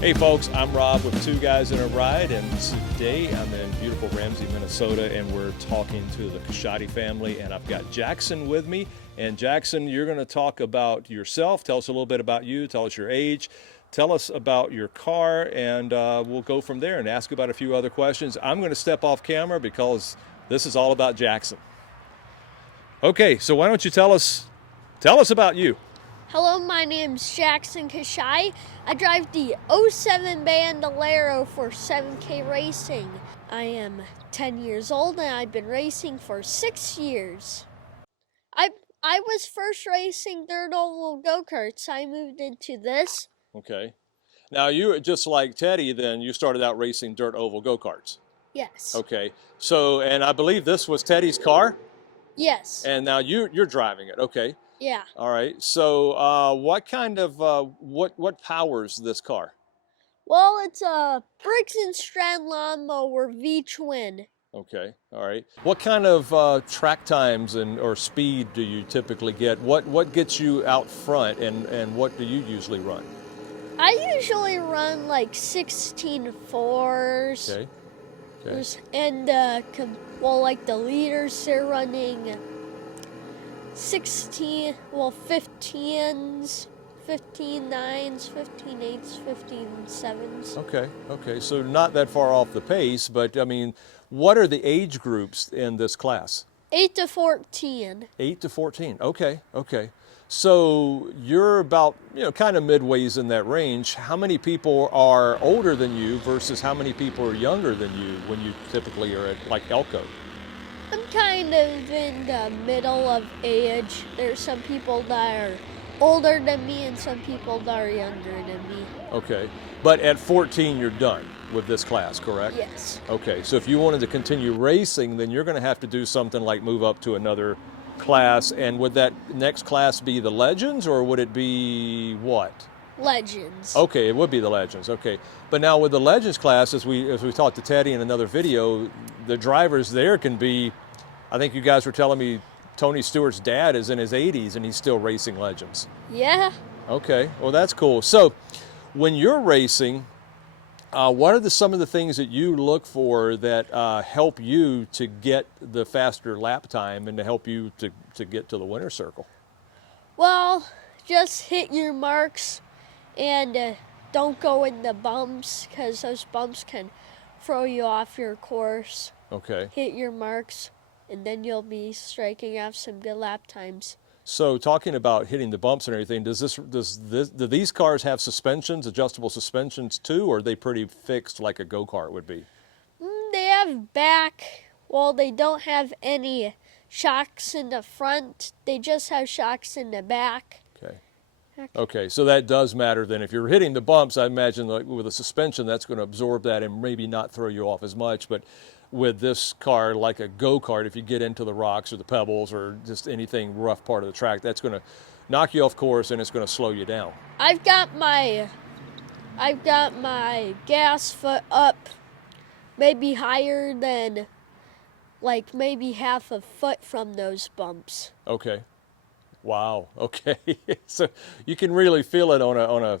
Hey folks, I'm Rob with Two Guys in a Ride, and today I'm in beautiful Ramsey, Minnesota, and we're talking to the Kashati family, and I've got Jackson with me. And Jackson, you're going to talk about yourself. Tell us a little bit about you. Tell us your age. Tell us about your car, and we'll go from there and ask about a few other questions. I'm going to step off camera because this is all about Jackson. Okay, so why don't you tell us about you? Hello, my name's Jackson Kashai. I drive the 07 Bandolero for 7K Racing. I am 10 years old and I've been racing for 6 years. I was first racing dirt oval go-karts. I moved into this. Okay. Now you, just like Teddy, then you started out racing dirt oval go-karts. Yes. Okay. So, and I believe this was Teddy's car? Yes. And now you're driving it. Okay. Yeah. All right. So, what kind of what powers this car? Well, it's a Briggs Stratton lawnmower V-twin. Okay. All right. What kind of track times or speed do you typically get? What gets you out front, and what do you usually run? I usually run like 16.4s. Okay. Okay. And like the leaders, they're running 15s, 15.9s, 15.8s, 15.7s. Okay. Okay. So not that far off the pace, but I mean, what are the age groups in this class? 8 to 14. 8 to 14. Okay. Okay. So you're about, kind of midways in that range. How many people are older than you versus how many people are younger than you when you typically are at like Elko? I'm kind of in the middle of age. There's some people that are older than me and some people that are younger than me. Okay. But at 14, you're done with this class, correct? Yes. Okay. So if you wanted to continue racing, then you're going to have to do something like move up to another class. And would that next class be the Legends, or would it be what? Legends. Okay, it would be the Legends. Okay. But now with the Legends class, as we talked to Teddy in another video, the drivers there can be, I think you guys were telling me Tony Stewart's dad is in his 80s and he's still racing Legends. Yeah. Okay, well that's cool. So when you're racing, what are some of the things that you look for that help you to get the faster lap time and to help you to get to the winner's circle? Well, just hit your marks and don't go in the bumps, because those bumps can throw you off your course. Okay. Hit your marks, and then you'll be striking off some good lap times. So talking about hitting the bumps and everything, do these cars have suspensions, adjustable suspensions too, or are they pretty fixed like a go-kart would be? They have they don't have any shocks in the front. They just have shocks in the back. Okay. Okay, so that does matter then. If you're hitting the bumps, I imagine like with a suspension, that's going to absorb that and maybe not throw you off as much. But with this car, like a go-kart, if you get into the rocks or the pebbles or just anything rough part of the track, that's going to knock you off course and it's going to slow you down. I've got my gas foot up maybe higher than like maybe half a foot from those bumps. Okay. Wow. Okay. So you can really feel it on a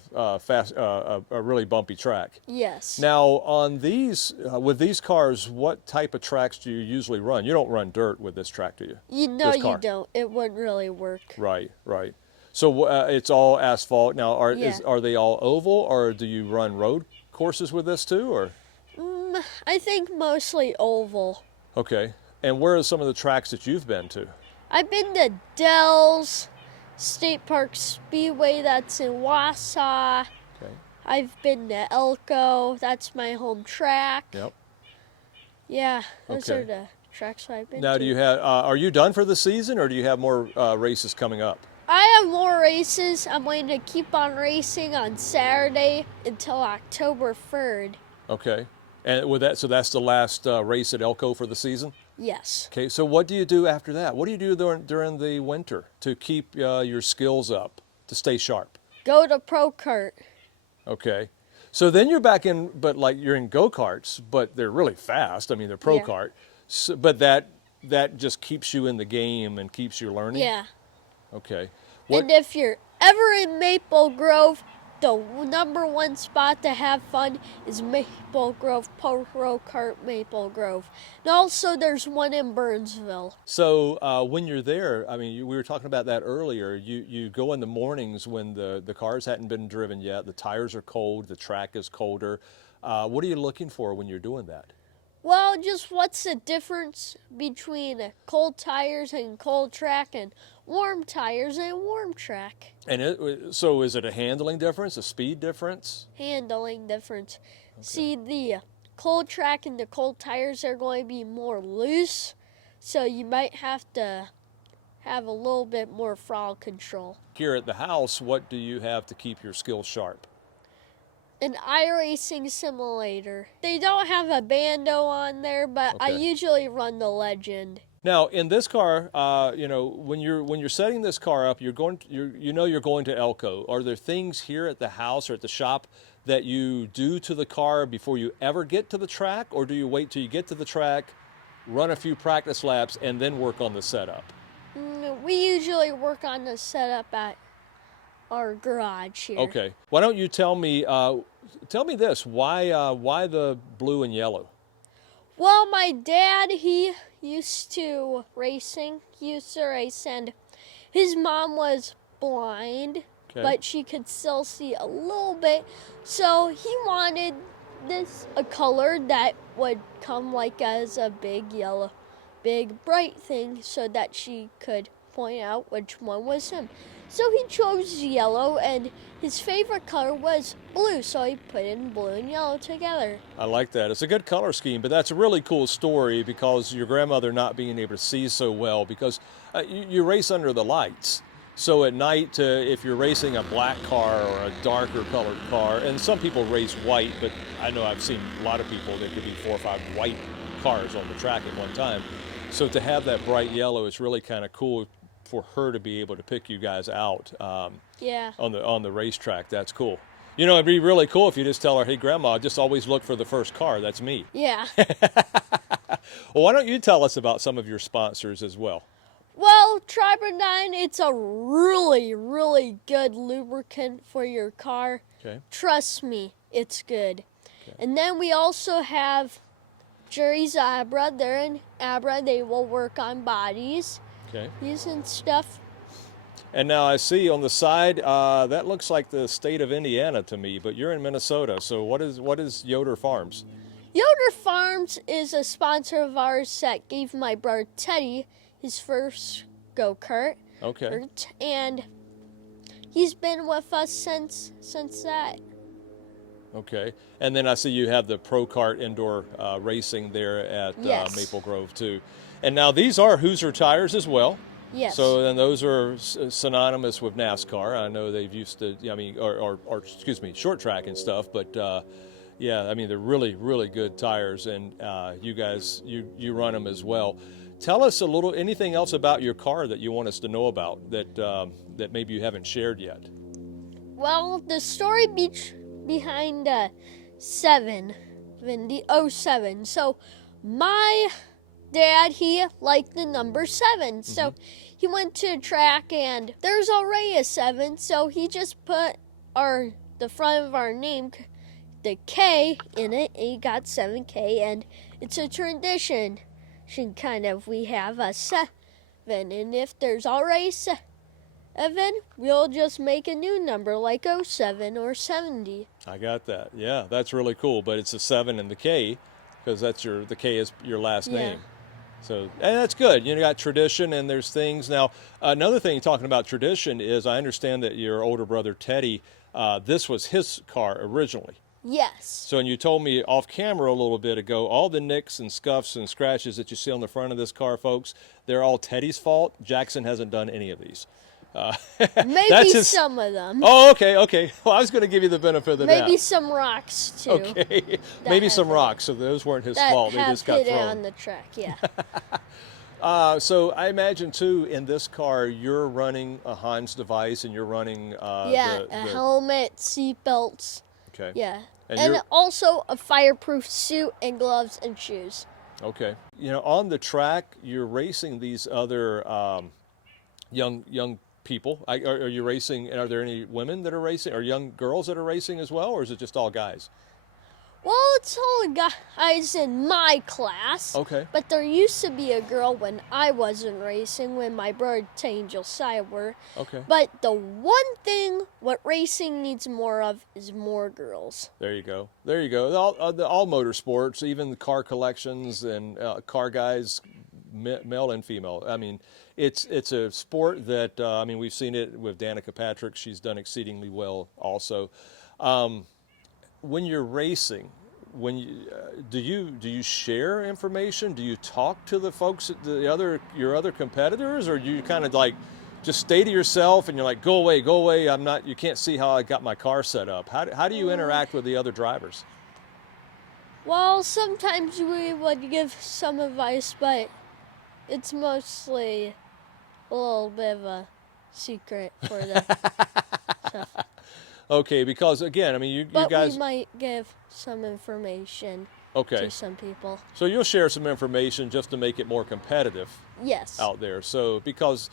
really bumpy track. Yes. Now on these with these cars, what type of tracks do you usually run? You don't run dirt with this track, do you? You don't. It wouldn't really work. Right. Right. So it's all asphalt. Now are they all oval, or do you run road courses with this too, or? I think mostly oval. Okay. And where are some of the tracks that you've been to? I've been to Dells, State Park Speedway, that's in Wausau. Okay. I've been to Elko, that's my home track. Yep. Yeah, those are the tracks I've been to. Now, do you have? Are you done for the season, or do you have more races coming up? I have more races. I'm going to keep on racing on Saturday until October 3rd. Okay. And with that, so that's the last race at Elko for the season? Yes. Okay, so what do you do after that? What do you do during the winter to keep your skills up, to stay sharp? Go to Pro Kart. Okay. So then you're back in, but like you're in go-karts, but they're really fast. I mean, they're Pro Kart. So, but that just keeps you in the game and keeps you learning? Yeah. Okay. And if you're ever in Maple Grove, the number one spot to have fun is Maple Grove, Pro Kart Maple Grove. And also there's one in Burnsville. So when you're there, I mean, we were talking about that earlier. You go in the mornings when the cars hadn't been driven yet, the tires are cold, the track is colder. What are you looking for when you're doing that? Well, just what's the difference between cold tires and cold track and warm tires and warm track? And so is it a handling difference, a speed difference? Handling difference. Okay. See, the cold track and the cold tires are going to be more loose, so you might have to have a little bit more throttle control. Here at the house, what do you have to keep your skills sharp? An iRacing simulator. They don't have a Bando on there, but okay. I usually run the Legend. Now, in this car, you know, when you're setting this car up, you're going to Elko. Are there things here at the house or at the shop that you do to the car before you ever get to the track, or do you wait till you get to the track, run a few practice laps, and then work on the setup? We usually work on the setup at our garage here. Okay. Why don't you tell me this? Why the blue and yellow? Well, my dad, he used to race, and his mom was blind, okay. But she could still see a little bit, so he wanted a color that would come like as a big yellow, big bright thing, so that she could point out which one was him. So he chose yellow, and his favorite color was blue, so he put in blue and yellow together. I like that. It's a good color scheme, but that's a really cool story because your grandmother not being able to see so well, because you race under the lights. So at night, if you're racing a black car or a darker colored car, and some people race white, but I know I've seen a lot of people, there could be 4 or 5 white cars on the track at one time. So to have that bright yellow is really kind of cool for her to be able to pick you guys out yeah. on the racetrack. That's cool. You know, it'd be really cool if you just tell her, hey, Grandma, just always look for the first car. That's me. Yeah. Well, why don't you tell us about some of your sponsors as well? Well, Triberdyne, it's a really, really good lubricant for your car. Okay. Trust me, it's good. Okay. And then we also have Jerry's Abra. They're in Abra. They will work on bodies. Okay. Using stuff. And now I see on the side, that looks like the state of Indiana to me, but you're in Minnesota. So what is Yoder Farms? Yoder Farms is a sponsor of ours that gave my brother Teddy his first go-kart. Okay. And he's been with us since that. Okay. And then I see you have the Pro Kart indoor racing there at yes. Maple Grove too. And now these are Hoosier tires as well. Yes. So then those are synonymous with NASCAR. I know they've used to, I mean, or excuse me, short track and stuff. But yeah, I mean, they're really, really good tires, and you guys, you run them as well. Tell us anything else about your car that you want us to know about that maybe you haven't shared yet. Well, the story behind the 07. So my dad, he liked the number 7. So he went to a track, and there's already a 7. So he just put the front of our name, the K, in it, and he got 7K, and it's a tradition. Kind of, we have a 7, and if there's already 7, we'll just make a new number like 07 or 70. I got that. Yeah, that's really cool. But it's a 7 and the K, because the K is your last name. So, and that's good. You got tradition, and there's things. Now, another thing talking about tradition is I understand that your older brother Teddy, this was his car originally. Yes. So, and you told me off camera a little bit ago, all the nicks and scuffs and scratches that you see on the front of this car, folks, they're all Teddy's fault. Jackson hasn't done any of these. Maybe some of them. Oh, okay. Well, I was going to give you the benefit of the doubt. Maybe some rocks, too. Okay. Maybe some rocks, so those weren't his fault. They just got thrown. on the track, yeah. So I imagine, too, in this car, you're running a Hans device, and you're running a helmet, seat belts. Okay. Yeah. And also a fireproof suit and gloves and shoes. Okay. You know, on the track, you're racing these other young people. Are you racing? Are there any women that are racing, or young girls that are racing as well, or is it just all guys? Well, it's all guys in my class. Okay. But there used to be a girl when I wasn't racing, when my brother Tay and Josiah were. Okay. But the one thing what racing needs more of is more girls. There you go. There you go. All motorsports, even the car collections and car guys, male and female. I mean, it's a sport that I mean, we've seen it with Danica Patrick. She's done exceedingly well also. When you're racing, do you share information? Do you talk to the folks, your other competitors, or do you kind of like just stay to yourself and you're like, go away, you can't see how I got my car set up? How do you interact with the other drivers? Well, sometimes we would give some advice, but it's mostly a little bit of a secret for the stuff. Okay, because again, I mean, you guys. But we might give some information to some people. So you'll share some information just to make it more competitive. Yes. Out there. So because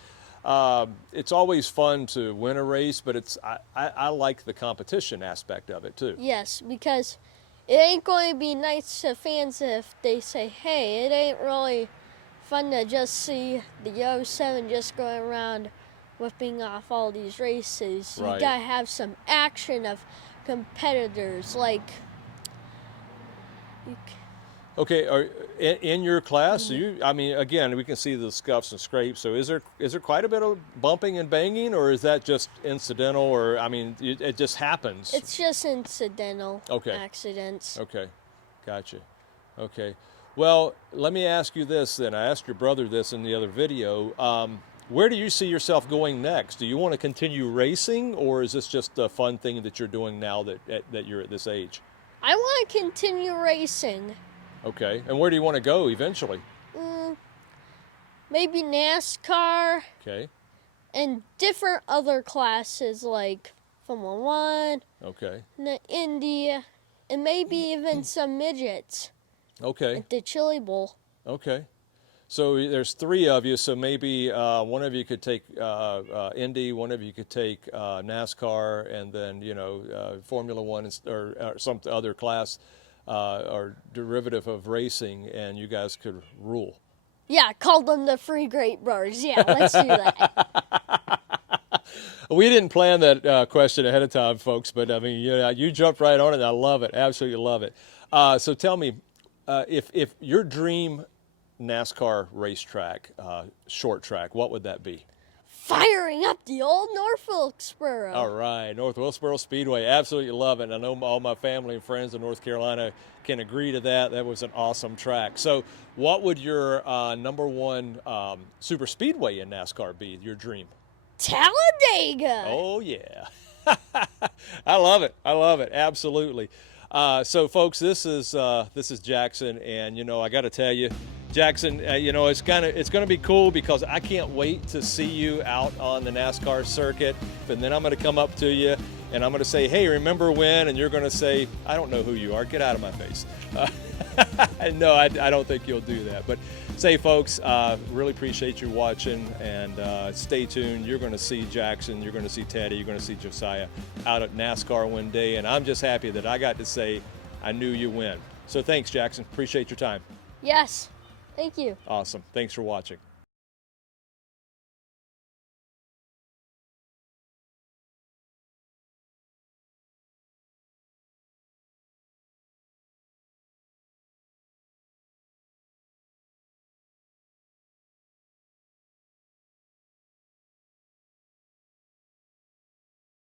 it's always fun to win a race, but I like the competition aspect of it too. Yes, because it ain't going to be nice to fans if they say, hey, it ain't really fun to just see the 07 just going around whipping off all these races. Right. You gotta have some action of competitors, like. Okay, in your class, I mean, again, we can see the scuffs and scrapes. So is there quite a bit of bumping and banging, or is that just incidental, or I mean, it just happens? It's just incidental accidents. Okay, gotcha. Okay, well, let me ask you this then. I asked your brother this in the other video. Where do you see yourself going next? Do you want to continue racing, or is this just a fun thing that you're doing now that you're at this age? I want to continue racing. Okay, and where do you want to go eventually? Maybe NASCAR. Okay. And different other classes like Formula One. Okay. Indy, and maybe even some midgets. Okay. At the Chili Bowl. Okay. So there's three of you, so maybe one of you could take Indy, one of you could take NASCAR, and then, Formula One or some other class or derivative of racing, and you guys could rule. Yeah, call them the Free Great Brothers. Yeah, let's do that. We didn't plan that question ahead of time, folks, but I mean, you jumped right on it, and I love it, absolutely love it. So tell me, if your dream NASCAR racetrack, short track, what would that be? Firing up the old North Wilkesboro. All right, North Wilkesboro Speedway, absolutely love it. I know all my family and friends in North Carolina can agree to that. That was an awesome track. So what would your number one super speedway in NASCAR be, your dream? Talladega. Oh, yeah. I love it, absolutely. So folks, this is Jackson, and I got to tell you, Jackson, it's going to be cool because I can't wait to see you out on the NASCAR circuit, and then I'm going to come up to you and I'm going to say, hey, remember when? And you're going to say, I don't know who you are, get out of my face. No, I don't think you'll do that, but say, folks, really appreciate you watching, and stay tuned. You're going to see Jackson, you're going to see Teddy, you're going to see Josiah out at NASCAR one day, and I'm just happy that I got to say I knew you win. So thanks, Jackson. Appreciate your time. Yes. Thank you. Awesome. Thanks for watching.